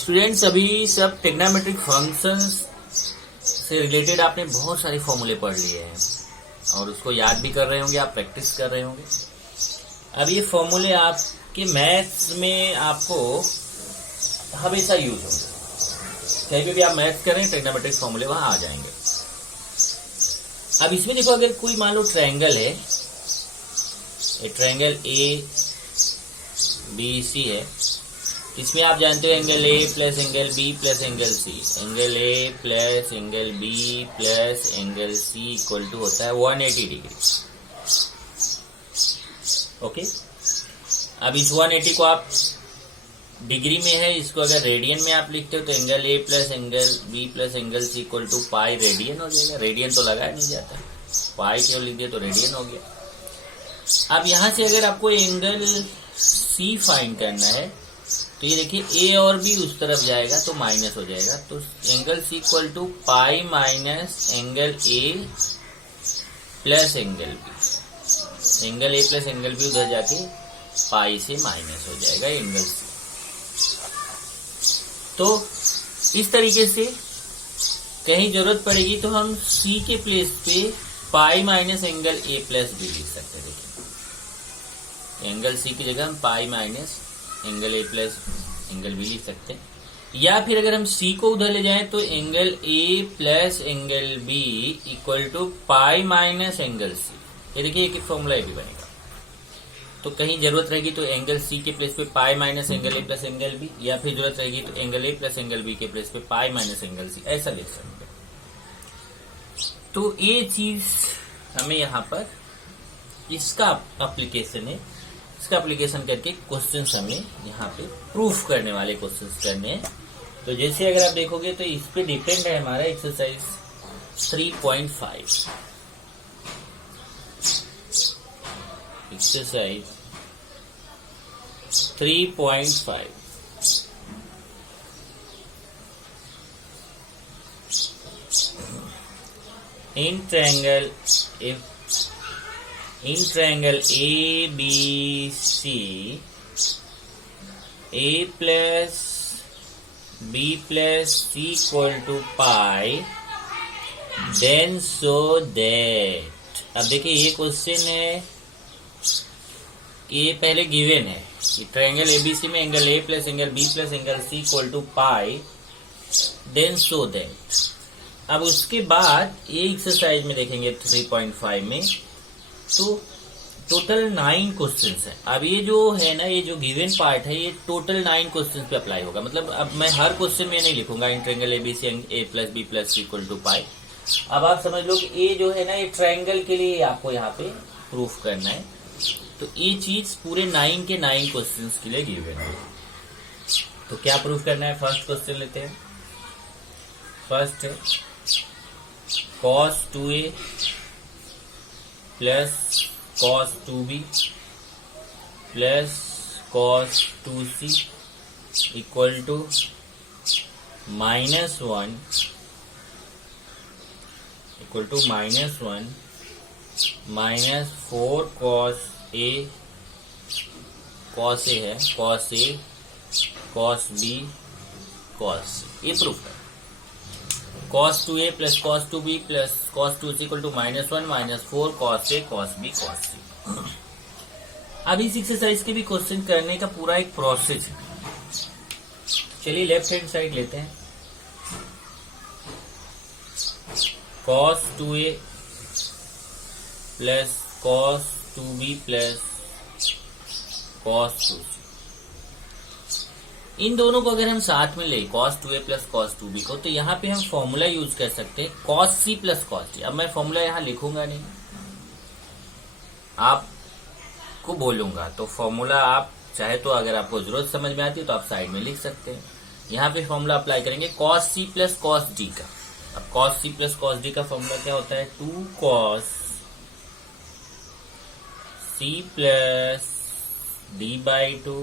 Students, अभी सब trigonometric functions से रिलेटेड आपने बहुत सारे फॉर्मूले पढ़ लिए हैं और उसको याद भी कर रहे होंगे, आप प्रैक्टिस कर रहे होंगे। अब ये फॉर्मूले आपके मैथ्स में आपको हमेशा यूज होंगे। कहीं पे भी आप मैथ्स करें ट्रिग्नोमेट्रिक फॉर्मूले वहां आ जाएंगे। अब इसमें देखो, अगर कोई मान लो ट्रायंगल है, ये ट्रायंगल ए बी सी है, इसमें आप जानते हो angle A plus angle B plus angle C, angle A plus angle B plus angle C equal to होता है 180 डिग्री। ओके, अब इस 180 को आप डिग्री में है, इसको अगर रेडियन में आप लिखते हो तो angle A plus angle B plus angle C equal to pi radian हो जाएगा। रेडियन तो लगाया नहीं जाता, पाई क्यों लिख दिया तो रेडियन हो गया। अब यहां से अगर आपको एंगल सी फाइंड करना है तो ये देखिए ए और बी उस तरफ जाएगा तो माइनस हो जाएगा, तो angle C equal to pi minus angle A plus angle B. Angle A plus angle B उधर जाके पाई से माइनस हो जाएगा एंगल सी। तो इस तरीके से कहीं जरूरत पड़ेगी तो हम सी के प्लेस पे pi minus angle A plus B लिख सकते हैं। देखिए एंगल सी की जगह हम pi minus angle A plus angle B लिख सकते हैं, या फिर अगर हम सी को उधर ले जाएं तो angle A plus angle B equal to pi minus angle C. ये देखिए एक फॉर्मूला ये भी बनेगा। तो कहीं जरूरत रहेगी तो एंगल सी के प्लेस पे pi minus angle A plus angle B, या फिर जरूरत रहेगी तो angle A plus angle B के प्लेस पे पाई माइनस एंगल सी, ऐसा लिख सकते हैं। तो ये चीज हमें यहाँ पर इसका एप्लीकेशन है, इसका एप्लीकेशन करके क्वेश्चंस हमें यहाँ पे प्रूफ करने वाले क्वेश्चंस करने हैं। तो जैसे अगर आप देखोगे तो इस पे डिपेंड है हमारा exercise 3.5। Exercise 3.5 in triangle ABC, A plus B plus C equal to pi, then so that। अब देखिए ये क्वेश्चन है, ये पहले गिवन है कि ट्रायंगल एबीसी में angle A plus angle B plus angle C equal to pi, then so that. अब उसके बाद ये एक्सरसाइज में देखेंगे 3.5 में तो टोटल 9 क्वेश्चंस है। अब ये जो है ना, ये जो गिवन पार्ट है ये टोटल 9 क्वेश्चंस पे अप्लाई होगा। मतलब अब मैं हर क्वेश्चन में नहीं लिखूंगा in triangle ABC A plus B plus C equal to pi. अब आप समझ लो कि ये जो है ना, ये ट्रायंगल के लिए आपको यहाँ पे प्रूफ करना है। तो ये चीज पूरे 9 के 9 क्वेश्चंस के लिए गिवन है। तो क्या प्रूफ करना है? फर्स्ट क्वेश्चन लेते हैं। फर्स्ट है cos 2a plus cos 2b plus cos 2c equal to -1 equal to -1 minus 4 cos a, cos a है, cos a cos b cos c। ये प्रूफ है। cos 2a plus cos 2b plus cos 2c equal to -1 minus 4 cos a cos b cos c। अब इस exercise के भी question करने का पूरा एक प्रोसेस है। चलिए लेफ्ट हैंड साइड लेते हैं। cos 2a plus cos 2b plus cos 2c, इन दोनों को अगर हम साथ में ले cos 2a plus cos 2b को, तो यहाँ पे हम फॉर्मूला यूज कर सकते हैं cos c plus cos d। अब मैं फॉर्मूला यहाँ लिखूंगा नहीं, आपको बोलूंगा। तो फॉर्मूला आप चाहे तो अगर आपको जरूरत समझ में आती है तो आप साइड में लिख सकते हैं। यहाँ पे फॉर्मूला अप्लाई करेंगे cos c plus cos d का। अब cos c plus cos d का फॉर्मूला क्या होता है? 2 cos c plus d by 2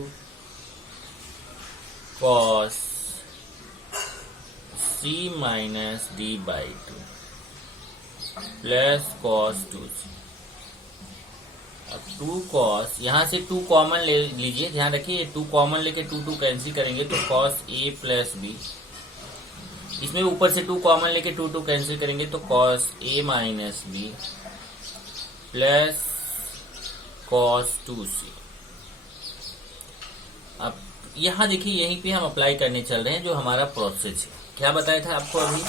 cos c minus d by 2 plus cos 2c। अब 2 cos, यहाँ से 2 कॉमन ले लीजिए, ध्यान रखिए 2 कॉमन लेके 2 कैंसिल करेंगे तो cos a प्लस बी, इसमें ऊपर से 2 कॉमन लेके 2 कैंसिल करेंगे तो cos a minus B plus cos 2c। अब यहाँ देखिए यहीं पे हम अप्लाई करने चल रहे हैं जो हमारा प्रोसेस है। क्या बताया था आपको अभी,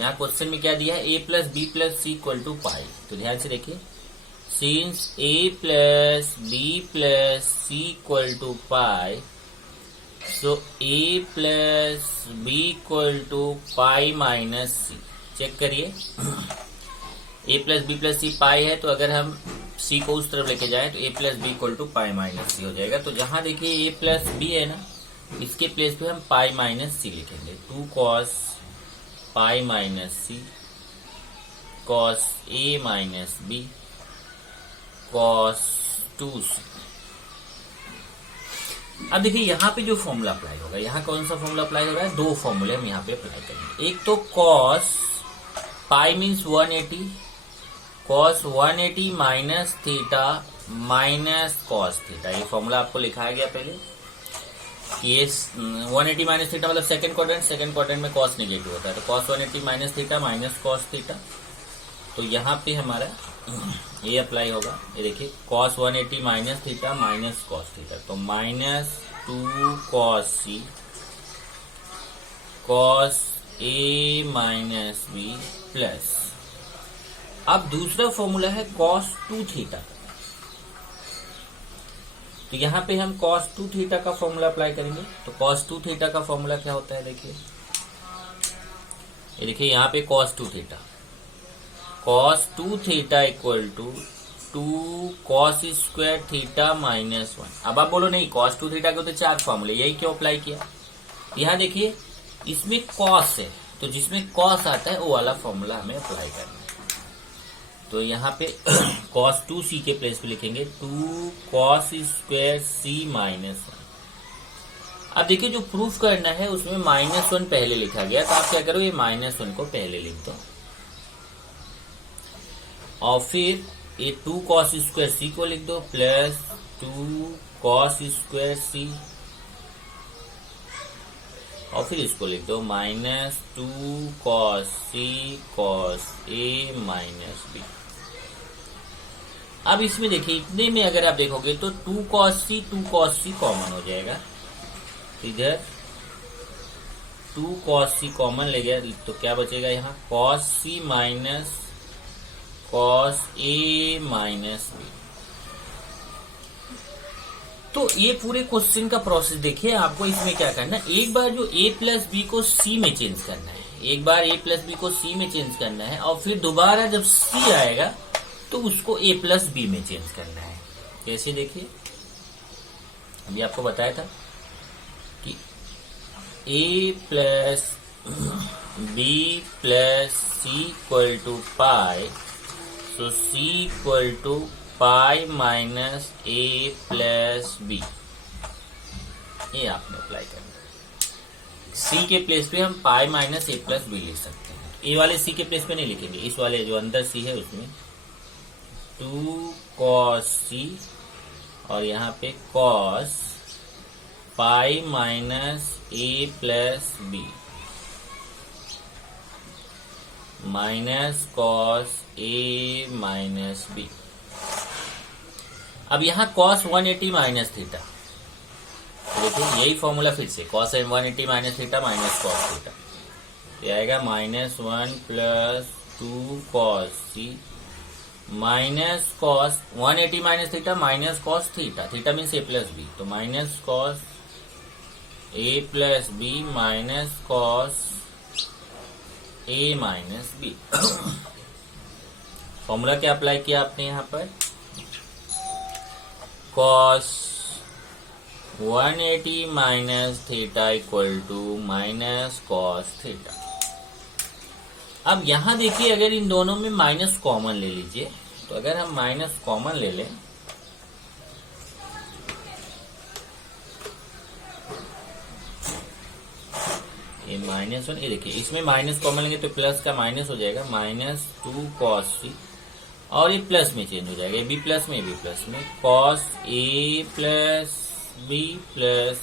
यहाँ क्वेश्चन में क्या दिया है, a plus B plus C equal to pi. तो ध्यान से देखिए, since a plus B plus C equal to pi, so a plus B equal to pi minus C. Check करिए, a plus B plus C pi है, तो अगर हम c को उस तरफ लेके जाएं तो a plus B equal to pi minus C हो जाएगा। तो जहां देखिए a प्लस बी है ना, इसके प्लेस पे हम पाई माइनस सी लिखेंगे। 2 cos pi minus C cos a minus B cos 2c। अब देखिए यहाँ पे जो फॉर्मूला अप्लाई होगा, यहाँ कौन सा फॉर्मूला अप्लाई हो रहा है, 2 फॉर्मूले हम यहाँ पे अप्लाई करेंगे। एक तो cos पाई means 180, cos 180 minus theta minus cos theta, ये फॉर्मूला आपको लिखाया गया पहले कि ये 180 माइनस थीटा मतलब सेकंड क्वाड्रेंट में cos नेगेटिव होता है, तो cos 180 minus theta minus cos theta. तो यहाँ पे हमारा ये अप्लाई होगा, ये देखिए cos 180 minus theta minus cos theta, तो minus 2 cos c cos a minus B plus, अब दूसरा फॉर्मूला है cos 2 थीटा, तो यहाँ पे हम cos 2 थीटा का फॉर्मूला अप्लाई करेंगे। तो cos 2 थीटा का फॉर्मूला क्या होता है, देखिए ये देखिए यहाँ पे cos 2 theta, cos 2 theta equal to 2 cos square theta minus 1। अब आप बोलो नहीं cos 2 थीटा के तो 4 फॉर्मूले, यही क्यों अप्लाई किया। यहाँ देखिए इसमें cos है, तो जिसमें cos आता है वो वाला फॉर्मूला हमें अप्लाई करना है। तो यहाँ पे cos 2c के प्लेस पे लिखेंगे 2 cos स्क्वायर c माइनस 1। अब देखिए जो प्रूफ करना है उसमें -1 पहले लिखा गया, तो आप क्या करो ये -1 को पहले लिख दो और फिर ये 2 cos स्क्वायर c को लिख दो प्लस 2 cos स्क्वायर c और फिर इसको लिख दो -2 cos c cos a minus b। अब इसमें देखिए इतने में अगर आप देखोगे तो 2 cos c कॉमन हो जाएगा, इधर 2 cos c कॉमन ले गया तो क्या बचेगा यहाँ cos c minus cos a minus b। तो ये पूरे क्वेश्चन का प्रोसेस देखिए, आपको इसमें क्या करना है, एक बार जो a प्लस बी को c में चेंज करना है, एक बार a प्लस बी को c में चेंज करना है और फिर दोबारा जब c आएगा तो उसको a प्लस बी में चेंज करना है। कैसे देखिए, अभी आपको बताया था कि a plus B plus C equal to pi, so c equal to pi minus a plus B, ये आपने अप्लाई करना है। c के प्लेस पे हम pi minus a plus B लिख सकते हैं, a वाले c के प्लेस पे नहीं लिखेंगे, इस वाले जो अंदर c है उसमें 2 cos c और यहाँ पे cos pi minus a plus B minus cos a minus b। अब यहाँ cos 180 माइनस थीटा, देखिए यही फॉर्मूला फिर से cos 180 minus theta minus cos theta, ये आएगा -1 plus 2 cos c minus cos 180 minus theta minus cos theta, theta means a plus B, तो minus cos a plus B minus cos a minus B. Formula क्या apply किया आपने यहाँ पर, cos 180 minus theta equal to minus cos theta. अब यहां देखिए अगर इन दोनों में माइनस कॉमन ले लीजिए, तो अगर हम माइनस कॉमन ले लें ये -1, ये देखिए इसमें माइनस कॉमन लेंगे तो प्लस का माइनस हो जाएगा, -2 cos c और ये प्लस में चेंज हो जाएगा, बी प्लस में बी प्लस में cos A plus B plus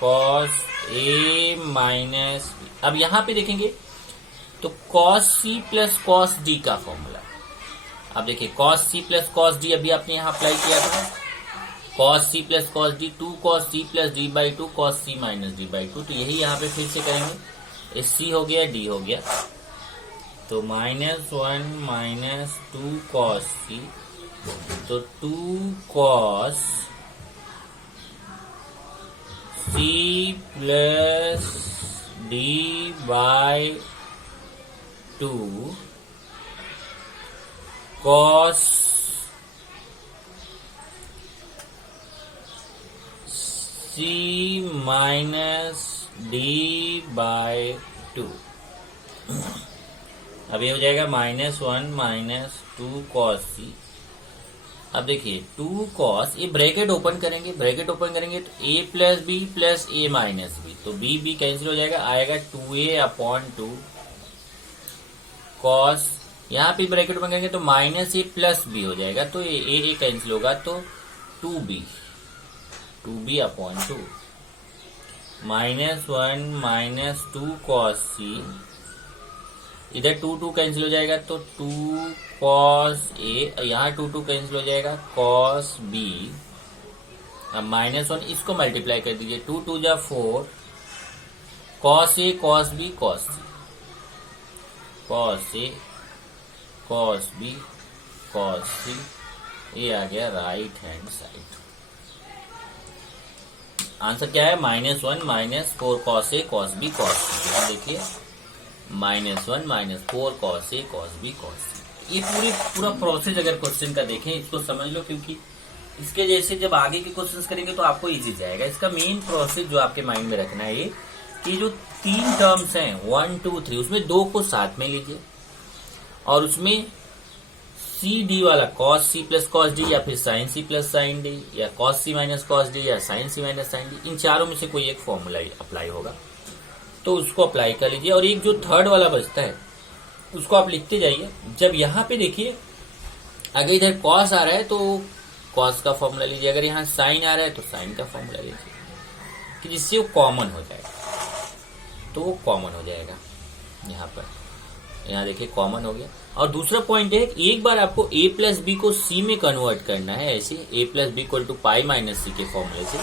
cos A minus B. अब यहां पे देखेंगे तो cos C plus cos D का फॉर्मूला। अब देखिए cos C plus cos D अभी आपने यहां अप्लाई किया था, cos C plus cos D 2 cos C plus D by 2 cos C minus D by 2। तो यही यहाँ पे फिर से करेंगे, सी हो गया डी हो गया, तो -1 माइनस 2 कॉस सी, तो 2 cos C plus D by 2 cos C minus D by 2। अब ये हो जाएगा -1 माइनस 2 कॉस सी। अब देखिए 2 कॉस, ये ब्रैकेट ओपन करेंगे, ब्रैकेट ओपन करेंगे तो a plus B plus A minus B, तो b b कैंसिल हो जाएगा, आएगा 2a/2 कॉस, यहाँ पे ब्रैकेट ओपन करेंगे तो -a प्लस बी हो जाएगा, तो ए कैंसिल होगा तो 2b -1 माइनस 2 कॉस सी, इधर 2 कैंसिल हो जाएगा तो 2 कॉस ए, यहाँ 2 कैंसिल हो जाएगा कॉस बी। अब -1 इसको मल्टीप्लाई कर दीजिए, 2 2 जा 4 cos A cos B cos C, cos A cos B cos C, ये आ गया राइट हैंड साइड। आंसर क्या है, -1 माइनस 4 कॉस ए कॉस बी कॉस सी। देखिए -1 माइनस 4 कॉस ए कॉस बी कॉस सी। ये पूरा प्रोसेस अगर क्वेश्चन का देखें, इसको समझ लो, क्योंकि इसके जैसे जब आगे के क्वेश्चंस करेंगे तो आपको इजी जाएगा। इसका मेन प्रोसेस जो आपके माइंड में रखना है ये कि जो 3 टर्म्स हैं 1 2 3, उसमें 2 को साथ में लीजिए और उसमें सी डी वाला cos C plus cos D या फिर sine C plus sine D या cos C minus cos D या sine C minus sine D, इन चारों में से कोई एक फॉर्मूला अप्लाई होगा तो उसको अप्लाई कर लीजिए। और एक जो थर्ड वाला बचता है उसको आप लिखते जाइए। जब यहाँ पे देखिए अगर इधर कॉस आ रहा है तो कॉस का फॉर्मूला लीजिए, अगर यहाँ साइन आ रहा है तो साइन का फॉर्मूला लीजिए, कि जिससे वो कॉमन हो जाएगा, तो वो कॉमन हो जाएगा। यहाँ पर यहाँ देखिए कॉमन हो गया। और दूसरा पॉइंट है, एक बार आपको a प्लस बी को c में कन्वर्ट करना है, ऐसे a plus B equal to pi minus C के फॉर्मूले से,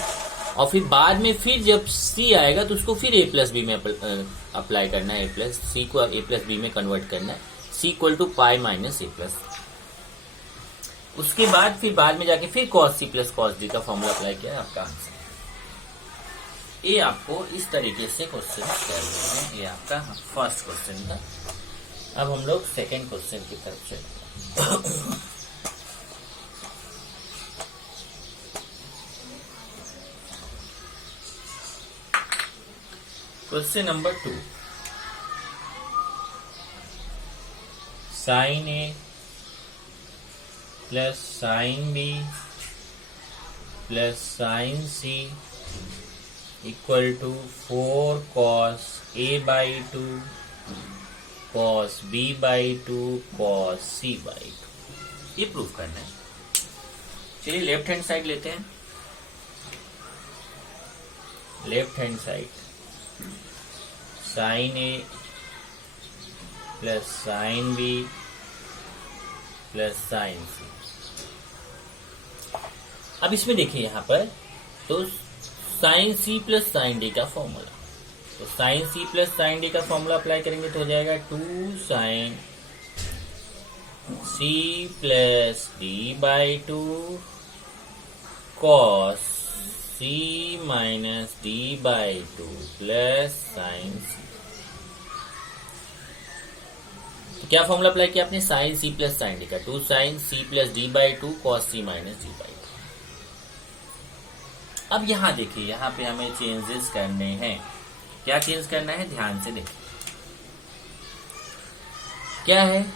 और फिर बाद में फिर जब c आएगा तो उसको फिर a प्लस बी में अप्लाई करना है, a प्लस सी को a प्लस बी में कन्वर्ट करना है, c equal to pi minus A plus. उसके बाद फिर बाद में जाके फिर cos C plus cos D का फॉर्मूला अप्लाई किया है, आपका आंसर। ये आपको इस तरीके से क्वेश्चन कर रहे हैं। ये आपका फर्स्ट क्वेश्चन था। अब हम लोग सेकेंड क्वेश्चन की तरफ चलते हैं। Question number 2, sine A plus sine B plus sine C equal to 4 cos A by 2 cos B by 2 cos C by 2, ये प्रूफ करना है। चलिए लेफ्ट हैंड साइड लेते हैं। Left hand side sine A plus sine B plus sine C. अब इसमें देखिए यहां पर तो sine C plus sine D का फॉर्मूला, तो sine C plus sine D का फॉर्मूला अप्लाई करेंगे तो हो जाएगा 2 sine C plus D by 2 cos C minus D by 2 plus sine C. तो क्या फॉर्मूला अप्लाई किया आपने, sine C plus sine D का, 2 sine C plus D by 2 cos C minus D by 2। अब यहां देखिए, यहां पे हमें चेंजेस करने हैं। क्या चेंज करना है, ध्यान से देखिए क्या है,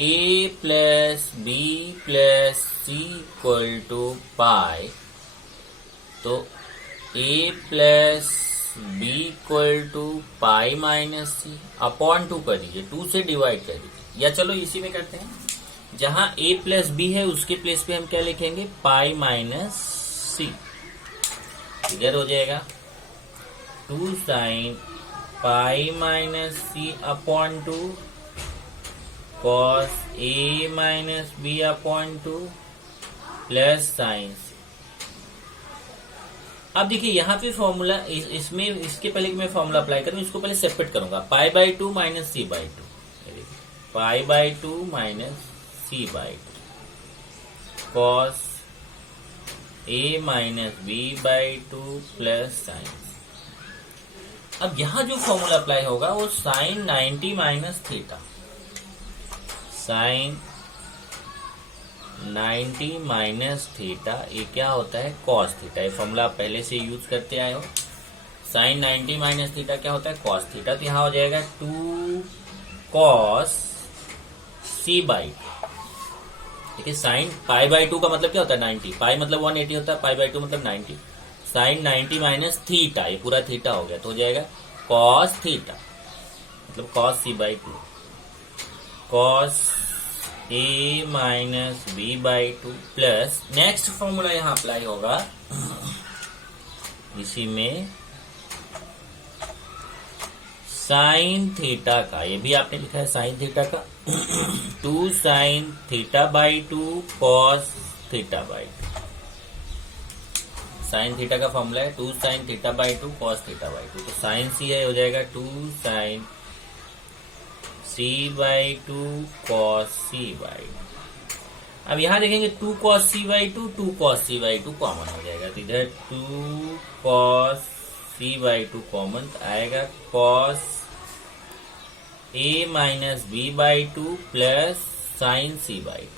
a plus B plus C equal to pi, तो a plus B equal to pi minus C upon 2 कर दीजिए, 2 से डिवाइड कर दीजिए, या चलो इसी में करते हैं, जहां a प्लस बी है उसके प्लेस पे हम क्या लिखेंगे, पाई माइनस सी। इधर हो जाएगा 2 sine pi minus C upon 2 cos a minus B upon 2 plus sine C. अब देखिए यहाँ पे फॉर्मूला इसमें, इसके पहले कि मैं फॉर्मूला अप्लाई करूं, इसको पहले सेपरेट करूंगा। Pi by 2 minus C by 2, pi by 2 minus C by 2 cos a minus B by 2 plus sine. अब यहां जो फॉर्मूला अप्लाई होगा वो sine 90 minus theta, sine 90 minus theta, ये क्या होता है, कॉस थीटा। ये फॉर्मूला आप पहले से यूज करते आए हो। साइन 90 माइनस थीटा क्या होता है, कॉस थीटा। तो यहां हो जाएगा 2 कॉस सी बाई 2। ठीक है, साइन पाई बाई 2 का मतलब क्या होता है, 90। पाई मतलब 180 होता है, पाई बाई 2 मतलब 90। साइन 90 माइनस थीटा, ये पूरा थीटा हो गया, तो हो जाएगा कॉस थीटा, मतलब cos C by 2 cos a minus B by 2 plus, next formula यहां अप्लाई होगा इसी में साइन थीटा का, ये भी आपने लिखा है साइन थीटा का 2 sine theta by 2 cos theta by 2। Sine theta का फॉर्मूला है 2 sine theta by 2 cos theta by 2। तो साइन सी है, हो जाएगा 2 sine C by 2 cos C by 2। अब यहां देखेंगे 2 cos C by 2, 2 cos C by 2 कॉमन हो जाएगा, तो इधर 2 कॉस सी बाई 2 कॉमन आएगा, cos a minus B by 2 plus sine C by 2।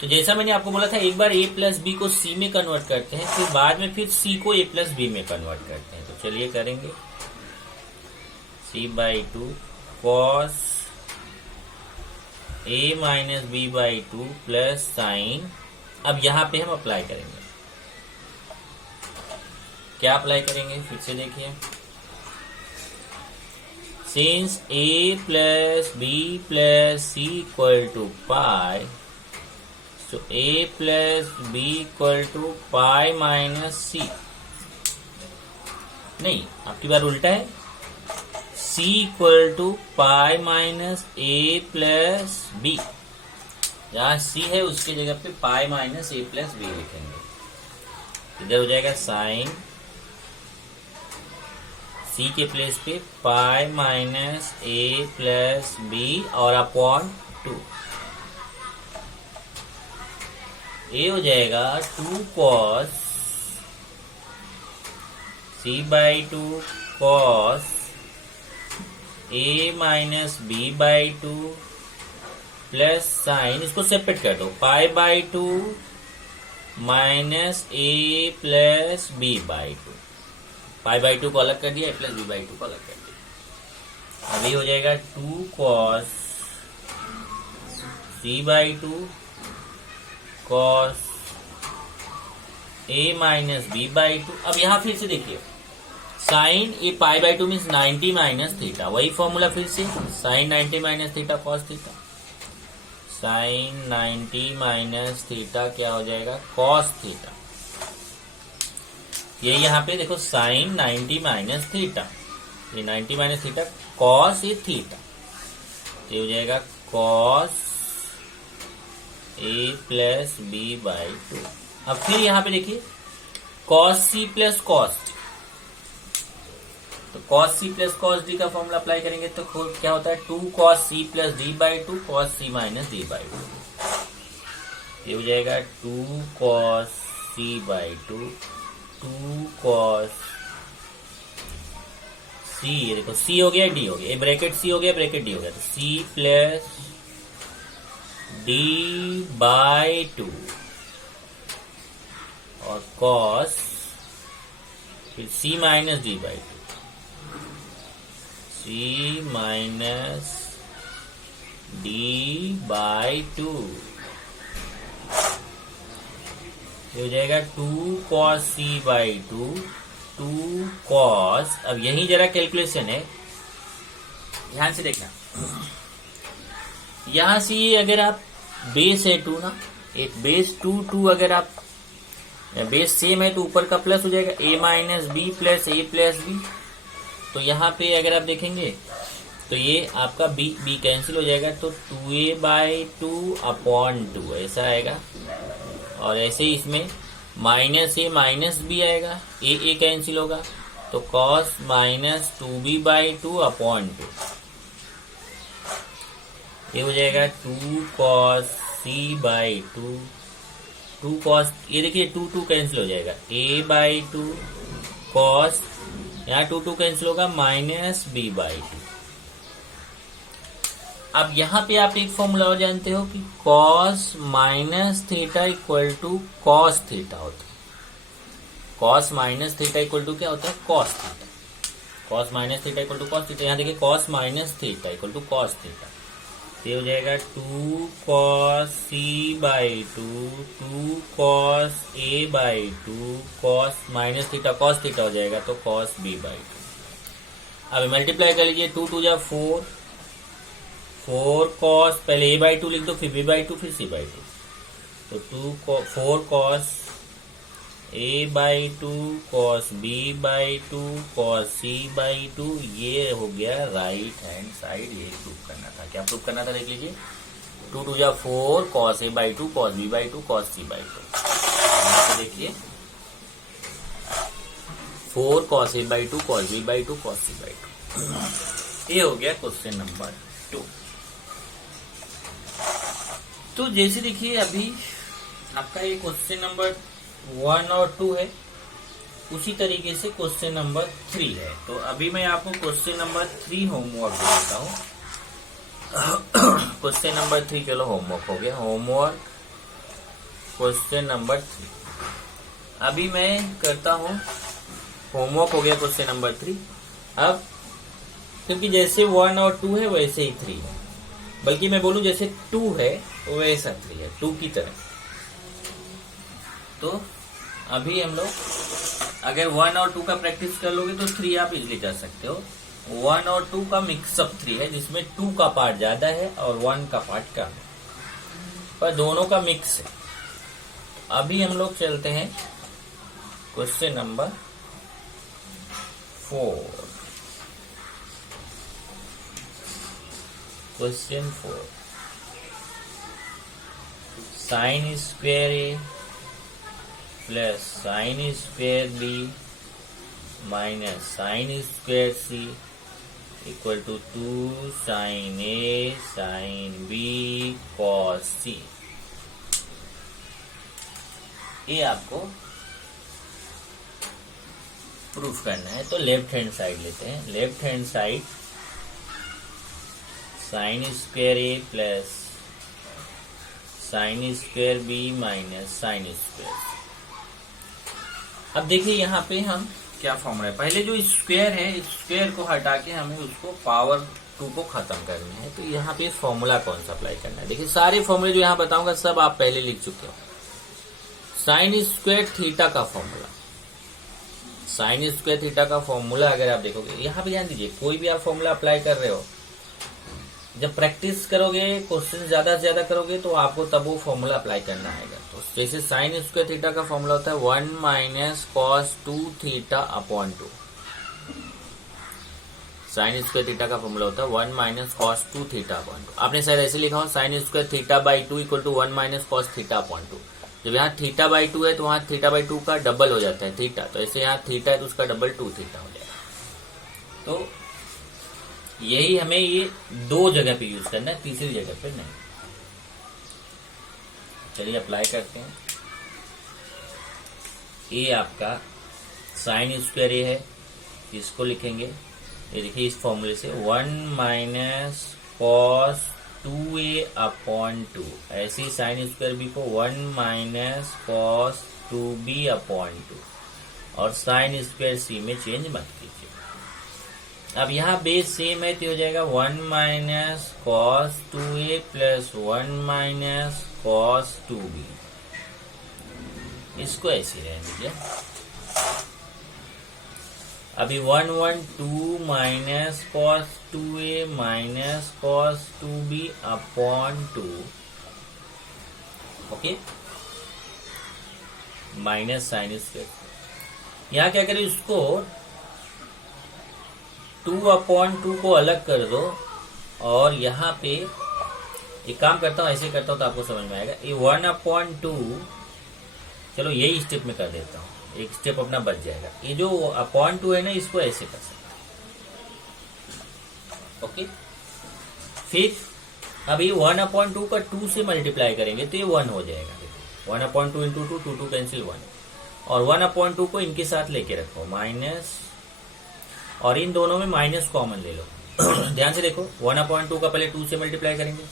तो जैसा मैंने आपको बोला था, एक बार a प्लस बी को c में कन्वर्ट करते हैं, फिर बाद में फिर c को a प्लस बी में कन्वर्ट करते हैं। तो चलिए करेंगे, c by 2 cos a minus B by 2 plus sine. अब यहां पे हम अप्लाई करेंगे, क्या अप्लाई करेंगे फिर से देखिए, since a plus B plus C equal to pi, so a plus B equal to pi minus C. नहीं, आपकी बार उल्टा है, c equal to pi minus a plus B. जहां c है उसके जगह पे pi minus a plus B लिखेंगे। इधर हो जाएगा साइन c के प्लेस पे pi minus a plus B और अपॉन 2। ए हो जाएगा 2 cos c by 2 cos a minus B by 2 plus sine, इसको सेपरेट कर दो, pi by 2 minus a plus B by 2। Pi by 2 को अलग कर दिया, a प्लस बी बाई 2 को अलग कर दिया। अभी हो जाएगा 2 cos c by 2 cos a minus B by 2। अब यहां फिर से देखिए, sine A pi by 2 means 90 minus theta, वही फॉर्मूला फिर से, sine 90 minus theta cos theta, sine 90 minus theta क्या हो जाएगा, कॉस थीटा। ये यहाँ पे देखो साइन 90 माइनस थीटा, ये 90 minus theta cos A theta, तो ये हो जाएगा cos A plus B by 2। अब फिर यहाँ पे देखिए cos C plus cos D, तो cos C plus cos D का फॉर्मूला अप्लाई करेंगे तो क्या होता है, 2 cos C plus D by 2 cos C minus D by 2। ये हो जाएगा 2 cos C by 2 2 cos C, ये देखो सी हो गया डी हो गया, ब्रैकेट सी हो गया ब्रैकेट डी हो गया, तो सी प्लस डी बाई 2 और कॉस फिर C minus D by 2, C minus D by 2। ये हो जाएगा 2 कॉस सी बाई 2 2 कॉस। अब यही जरा कैलकुलेशन है, ध्यान से देखना, यहाँ से ये अगर आप बेस है 2 ना, एक बेस 2 अगर आप बेस सेम है तो ऊपर का प्लस हो जाएगा a minus B plus A plus B. तो यहाँ पे अगर आप देखेंगे तो ये आपका b कैंसिल हो जाएगा, तो 2a/2 अपॉन 2 ऐसा आएगा। और ऐसे ही इसमें माइनस a माइनस बी आएगा, a कैंसिल होगा तो cos माइनस 2b/2 अपॉन 2, ये हो जाएगा 2 cos c/2, 2 cos, ये देखिए 2 कैंसिल हो जाएगा, a/2 cos, यहाँ 2 कैंसिल होगा माइनस b/2। अब यहाँ पे आप एक फॉर्मूला और जानते हो कि cos minus theta equal to cos theta होता है। cos minus theta equal to क्या होता है, cos theta. cos minus theta equal to cos theta, यहाँ देखिए cos minus theta equal to cos theta, ये हो जाएगा 2 cos c/2, 2 cos a/2, cos minus theta cos theta हो जाएगा तो cos b/2। अब मल्टीप्लाई कर लीजिए, 2 जा 4, 4 cos, पहले a/2 लिख दो, फिर b/2, फिर c/2, तो 4 cos a/2 cos b/2 cos c/2, ये हो गया राइट हैंड साइड। ये प्रूफ करना था, क्या प्रूफ करना था देख लीजिए, 2 जा 4 cos a/2 cos b/2 cos c/2, तो देखिए 4 cos a/2 cos b/2 cos c/2, ये हो गया क्वेश्चन नंबर 2। तो जैसे देखिए अभी आपका ये क्वेश्चन नंबर 1 और 2 है, उसी तरीके से क्वेश्चन नंबर 3 है। तो अभी मैं आपको क्वेश्चन नंबर 3 होमवर्क देता हूँ। क्वेश्चन नंबर 3 चलो होमवर्क हो गया, होमवर्क क्वेश्चन नंबर 3 अभी मैं करता हूँ। होमवर्क हो गया क्वेश्चन नंबर 3। अब क्योंकि जैसे 1 और 2 है वैसे ही 3 है, बल्कि मैं बोलूं जैसे 2 है वैसा 3 है, 2 की तरह। तो अभी हम लोग अगर 1 और 2 का प्रैक्टिस कर लोगे तो 3 आप इजिली कर सकते हो। 1 और 2 का मिक्सअप 3 है, जिसमें 2 का पार्ट ज्यादा है और 1 का पार्ट कम है, पर दोनों का मिक्स है। अभी हम लोग चलते हैं question number 4। Question 4, sine square A plus sine square B minus sine square C equal to 2 sine A sine B cos C. ये आपको प्रूफ करना है। तो लेफ्ट हैंड साइड लेते हैं। Left hand side sine square A plus sine square B minus sine square. अब देखिए यहाँ पे हम क्या फॉर्मूला है, पहले जो स्क्वायर है स्क्वायर को हटा के हमें उसको पावर 2 को खत्म करना है। तो यहाँ पे फॉर्मूला कौन सा अप्लाई करना है, देखिए सारे फॉर्मूले जो यहाँ बताऊंगा सब आप पहले लिख चुके हो। साइन स्क्वायर थीटा का फॉर्मूला, साइन स्क्वायर थीटा का फॉर्मूला अगर आप देखोगे यहाँ पे ध्यान दीजिए, कोई भी आप फॉर्मूला अप्लाई कर रहे हो, जब प्रैक्टिस करोगे क्वेश्चन ज्यादा से ज्यादा करोगे तो आपको तब वो फॉर्मूला अप्लाई करना आएगा। तो जैसे साइन स्क्वायर थीटा का फॉर्मूला होता है 1 minus cos 2 theta upon 2। Sign square theta का फॉर्मूला होता है 1 माइनस कॉस 2 थीटा अपॉन 2। आपने शायद ऐसे लिखा हो sine square theta by 2 equal to 1 minus cos theta upon 2। जब यहाँ थीटा बाई 2 है तो वहाँ थीटा बाई 2 का डबल हो जाता है थीटा, तो ऐसे यहाँ थीटा है तो उसका डबल 2 थीटा हो जाएगा। तो यही हमें ये 2 जगह पे यूज करना है, तीसरी जगह पे नहीं। चलिए अप्लाई करते हैं। ये आपका साइन स्क्वायर ए है, इसको लिखेंगे, ये देखिए इस फॉर्मूले से 1 माइनस कॉस 2a अपॉन 2। ऐसे ही साइन स्क्वायर बी को 1 माइनस कॉस 2b अपॉन 2, और साइन स्क्वायर सी में चेंज मत कीजिए। अब यहाँ बेस सेम है तो हो जाएगा 1 minus cos 2a plus 1 minus cos 2b। इसको ऐसे रहने दीजिए। अभी 112 minus cos 2a minus cos 2b upon 2, okay, minus sine square. यहां क्या करें, इसको 2/2 को अलग कर दो और यहाँ पे एक काम करता हूँ, ऐसे करता हूँ तो आपको समझ में आएगा। ये 1/2, चलो यही स्टेप में कर देता हूँ, एक स्टेप अपना बच जाएगा। ये जो अपॉन 2 है ना, इसको ऐसे कर सकते, ओके। फिर अभी 1/2 का 2 से मल्टीप्लाई करेंगे तो ये 1 हो जाएगा। 1/2 इंटू 2, 2 कैंसिल 1, और 1/2 को इनके साथ लेके रखो माइनस, और इन दोनों में माइनस कॉमन ले लो। ध्यान से देखो, 1/2 का पहले 2 से मल्टीप्लाई करेंगे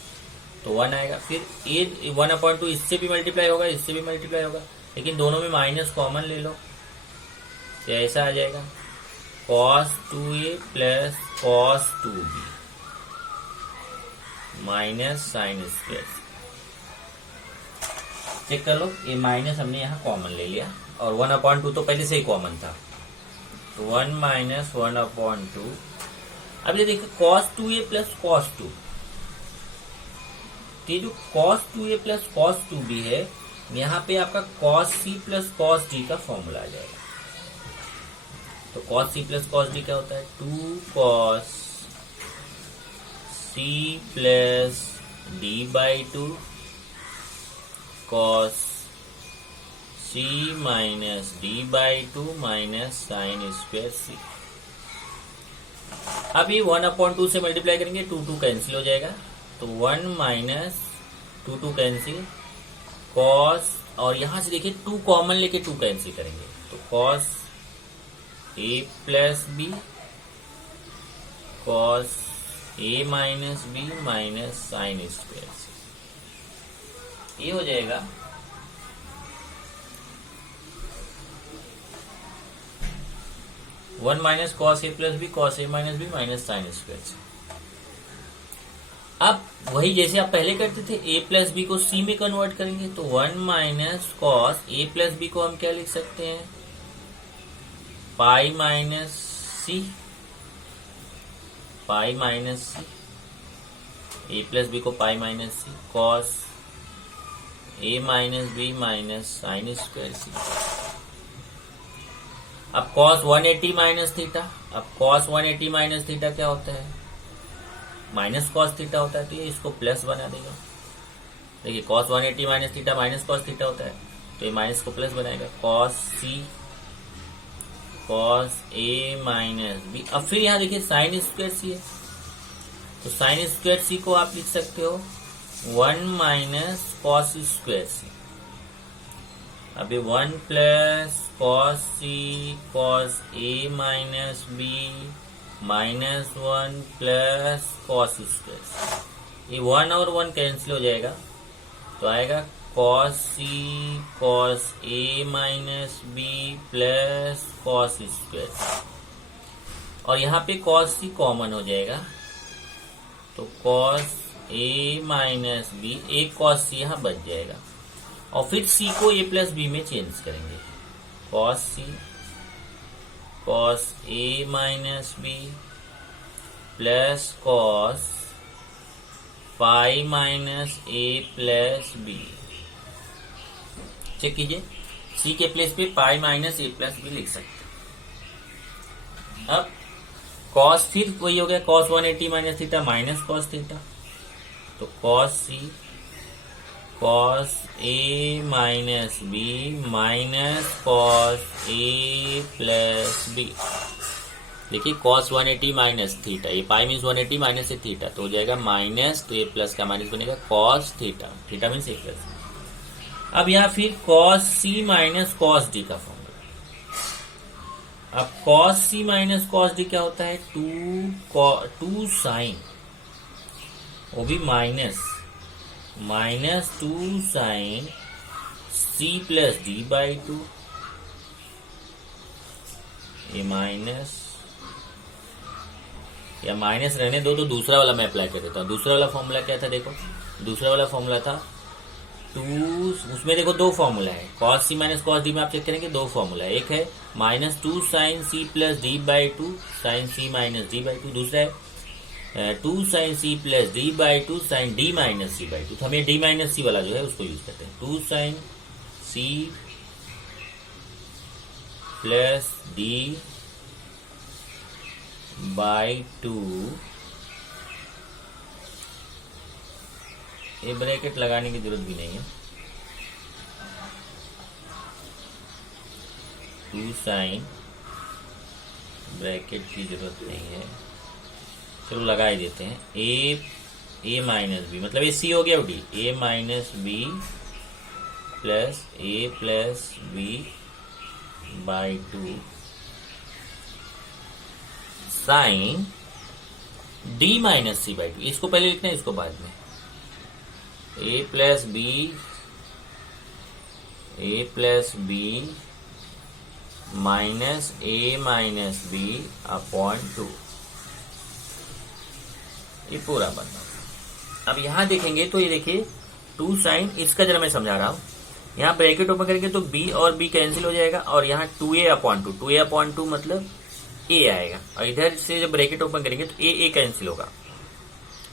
तो 1 आएगा, फिर ये 1/2 इससे भी मल्टीप्लाई होगा, इससे भी मल्टीप्लाई होगा, लेकिन दोनों में माइनस कॉमन ले लो तो ऐसा आ जाएगा cos 2a plus cos 2b minus sine square. Check कर लो, ये माइनस हमने यहाँ कॉमन ले लिया, और 1/2 तो पहले से ही कॉमन था, तो 1 माइनस 1/2। अब ये देखो cos 2a प्लस cos 2, तो ये जो cos 2a plus cos 2b है, यहाँ पे आपका cos c plus cos d का फॉर्मूला आ जाएगा। तो cos c plus cos d क्या होता है, 2 cos c plus d/2 cos c minus d/2 minus sine square c। अभी 1/2 से मल्टीप्लाई करेंगे, 2 कैंसिल हो जाएगा, तो 1 माइनस 2 कैंसिल cos, और यहां से देखिए 2 कॉमन लेके 2 कैंसिल करेंगे, तो cos a plus b cos a minus b minus sine square c, ये हो जाएगा 1 minus cos a plus b cos a minus b minus sine square c। अब वही जैसे आप पहले करते थे, a प्लस b को c में कन्वर्ट करेंगे, तो 1 minus cos a plus b को हम क्या लिख सकते हैं, pi minus c, pi minus c, a plus b को pi minus c cos a minus b minus sine square c। अब cos 180 माइनस थीटा, अब cos 180 माइनस थीटा क्या होता है, माइनस कॉस थीटा होता है, तो ये इसको प्लस बना देगा। देखिए cos 180 minus theta minus cos theta होता है, तो ये माइनस को प्लस बनाएगा, cos c cos a minus b। अब फिर यहाँ देखिए साइन स्क्वायर c है, तो साइन स्क्वायर c को आप लिख सकते हो 1 माइनस कॉस स्क्वायर c। अभी 1 plus cos c cos a minus b minus 1 plus cos square, ये 1 और 1 कैंसिल हो जाएगा, तो आएगा cos c cos a minus b plus cos square, और यहाँ पे cos c कॉमन हो जाएगा, तो cos a माइनस b, एक cos c यहाँ बच जाएगा, और फिर c को a प्लस b में चेंज करेंगे, cos c cos a minus b plus cos pi minus a plus b। Check कीजिए, c के प्लेस पे pi minus a plus b लिख सकते हैं। अब cos फिर वही हो गया, cos 180 minus theta minus cos theta, तो cos c cos a minus b minus cos a plus b। देखिए cos 180 माइनस थीटा, ये पाई मीन्स 180 माइनस से थीटा, तो हो जाएगा माइनस, तो ये प्लस का माइनस बनेगा cos थीटा, थीटा मीन्स ए प्लस। अब यहाँ फिर cos c minus cos d का फॉर्मूला। अब cos c minus cos d क्या होता है, 2 साइन, वो भी minus 2 sign c plus d/2, ये माइनस, या माइनस रहने दो, तो दूसरा वाला मैं अप्लाई कर देता हूँ। दूसरा वाला फॉर्मूला क्या था, देखो दूसरा वाला फॉर्मूला था उसमें देखो दो फॉर्मूला है, cos C minus cos D में आप चेक करेंगे दो फॉर्मूला है, एक है -2 sine C plus D by two sine C minus D by two, दूसरा है 2 sine C plus D by two sine D minus C by two. तो हमें डी माइनस सी वाला जो है उसको यूज करते हैं, 2 sine C plus D by two, ये ब्रैकेट लगाने की जरूरत भी नहीं है, 2 साइन, ब्रैकेट की जरूरत नहीं है, चलो लगा ही देते हैं, ए माइनस बी, मतलब ये सी हो गया D, A minus B plus A plus B by two sine D minus C by two, इसको पहले लिखना है इसको बाद में, A plus B minus A minus B upon two, ये पूरा बनना। अब यहां देखेंगे तो ये देखिए 2 साइन, इसका जरा मैं समझा रहा हूं, यहां ब्रैकेट ओपन करेंगे तो b और b कैंसिल हो जाएगा और यहाँ 2a अपॉन टू मतलब a आएगा, और इधर से जब ब्रैकेट ओपन करेंगे तो a कैंसिल होगा,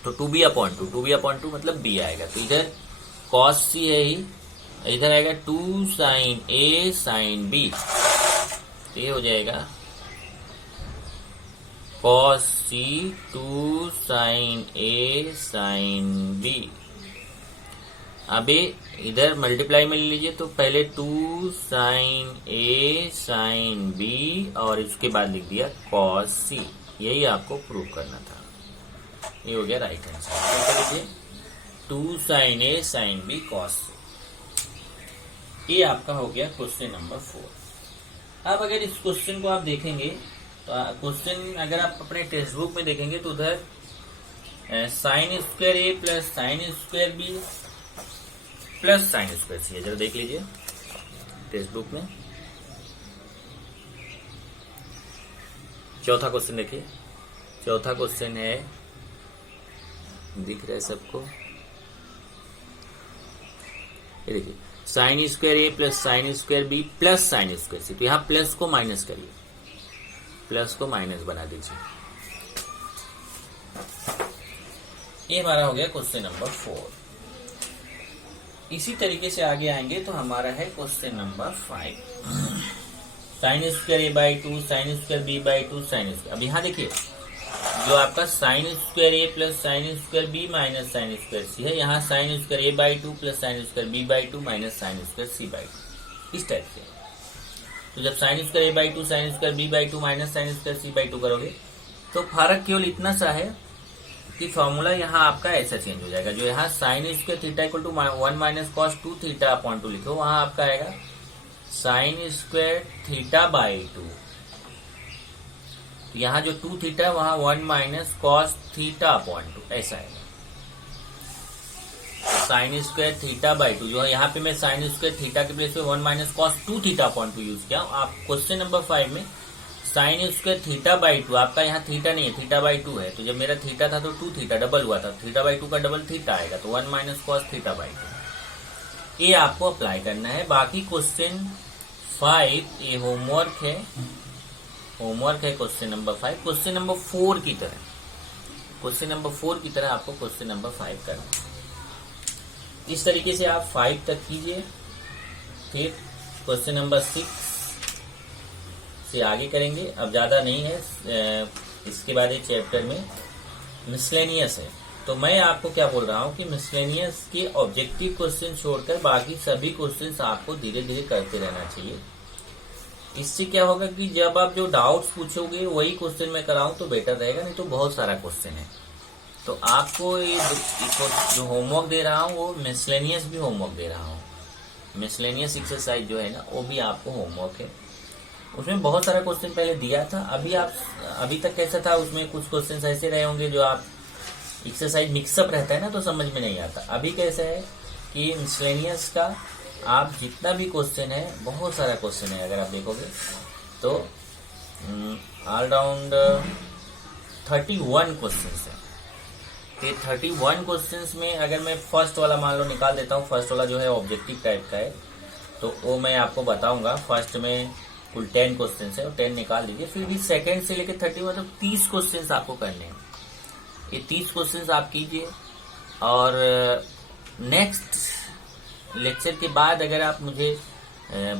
तो 2b अपॉन टू मतलब b आएगा, तो इधर cos c है ही, इधर आएगा 2 साइन a साइन b, तो ये हो जाएगा cos c 2 sine a sine b। अब इधर मल्टीप्लाई में ले लीजिए, तो पहले 2 साइन a साइन b और इसके बाद लिख दिया cos c, यही आपको प्रूव करना था, ये हो गया राइट आंसर। तो लीजिए 2 sine a sine b cos c, ये आपका हो गया क्वेश्चन नंबर 4। अब अगर इस क्वेश्चन को आप देखेंगे तो क्वेश्चन अगर आप अपने टेक्स्ट बुक में देखेंगे तो उधर sine square a plus sine square b plus sine square C है, जरा देख लीजिए टेक्स्ट बुक में, चौथा क्वेश्चन देखिए, चौथा क्वेश्चन है, दिख रहा है सबको, ये देखिए sine square A plus sine square B plus sine square C, तो यहां प्लस को माइनस करिए, प्लस को माइनस बना दीजिए, ये हमारा हो गया क्वेश्चन नंबर 4। इसी तरीके से आगे आएंगे तो हमारा है question number 5, sine square A by two sine square B by two sine square. अब यहाँ देखिए जो आपका sine square A plus sine square B minus sine square C है, यहाँ sine square A by two plus sine square B by two minus sine square C by two, इस type से। तो जब sine square A by two sine square B by two minus sine square C by two करोगे तो फर्क केवल इतना सा है कि फॉर्मूला यहाँ आपका ऐसा चेंज हो जाएगा, जो यहाँ sine square theta equal to 1 minus cos 2 theta upon 2 लिखो, वहां आपका आएगा साइन स्क्वायर थीटा बाई 2, तो यहाँ जो 2 थीटा वहां 1 माइनस कॉस थीटा अपॉन 2 ऐसा आएगा, साइन स्क्वायर थीटा बाई 2, जो है यहाँ पे मैं साइन स्क्वायर थीटा के प्लेस पे 1 minus cos 2 theta upon 2 use किया। आप क्वेश्चन नंबर 5 में साइन स्क्वायर थीटा बाई 2, आपका यहाँ थीटा नहीं है, थीटा बाई 2 है, तो जब मेरा थीटा था तो 2 थीटा डबल हुआ था, थीटा बाई 2 का डबल थीटा आएगा, तो 1 माइनस कॉस थीटा बाई 2, ये आपको अप्लाई करना है। बाकी क्वेश्चन 5 ये होमवर्क है, क्वेश्चन नंबर 5 क्वेश्चन नंबर 4 की तरह, क्वेश्चन नंबर 4 की तरह आपको क्वेश्चन नंबर 5 करना है। इस तरीके से आप 5 तक कीजिए, फिर क्वेश्चन नंबर 6 से आगे करेंगे। अब ज्यादा नहीं है, इसके बाद एक चैप्टर में मिसलेनियस है, तो मैं आपको क्या बोल रहा हूँ कि मिसलेनियस के ऑब्जेक्टिव क्वेश्चन छोड़कर बाकी सभी क्वेश्चंस आपको धीरे धीरे करते रहना चाहिए। इससे क्या होगा कि जब आप जो डाउट्स पूछोगे वही क्वेश्चन मैं कराऊं तो बेटर रहेगा, नहीं तो बहुत सारा क्वेश्चन है। तो आपको ये जो होमवर्क दे रहा हूँ वो मिसलेनियस भी होमवर्क दे रहा हूँ, मिसलेनियस एक्सरसाइज जो है ना वो भी आपको होमवर्क है। उसमें बहुत सारा क्वेश्चन पहले दिया था, अभी तक कैसा था, उसमें कुछ क्वेश्चन ऐसे रहे होंगे जो आप एक्सरसाइज मिक्सअप रहता है ना तो समझ में नहीं आता। अभी कैसा है कि मिसलेनियस का आप जितना भी क्वेश्चन है, बहुत सारा क्वेश्चन है, अगर आप देखोगे तो ऑल राउंड 31 क्वेश्चन है, कि 31 क्वेश्चंस में अगर मैं फर्स्ट वाला मान लो निकाल देता हूँ, फर्स्ट वाला जो है ऑब्जेक्टिव टाइप का है, तो वो मैं आपको बताऊंगा। फर्स्ट में कुल 10 क्वेश्चन है और 10 निकाल दीजिए। फिर भी सेकंड से लेकर 30 मतलब 30 क्वेश्चन आपको करने हैं। ये 30 क्वेश्चन आप कीजिए और नेक्स्ट लेक्चर के बाद अगर आप मुझे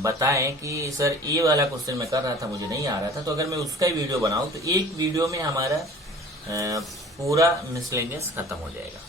बताएं कि सर ये वाला क्वेश्चन मैं कर रहा था मुझे नहीं आ रहा था, तो अगर मैं उसका ही वीडियो बनाऊं तो एक वीडियो में हमारा पूरा मिसलेनियस खत्म हो जाएगा।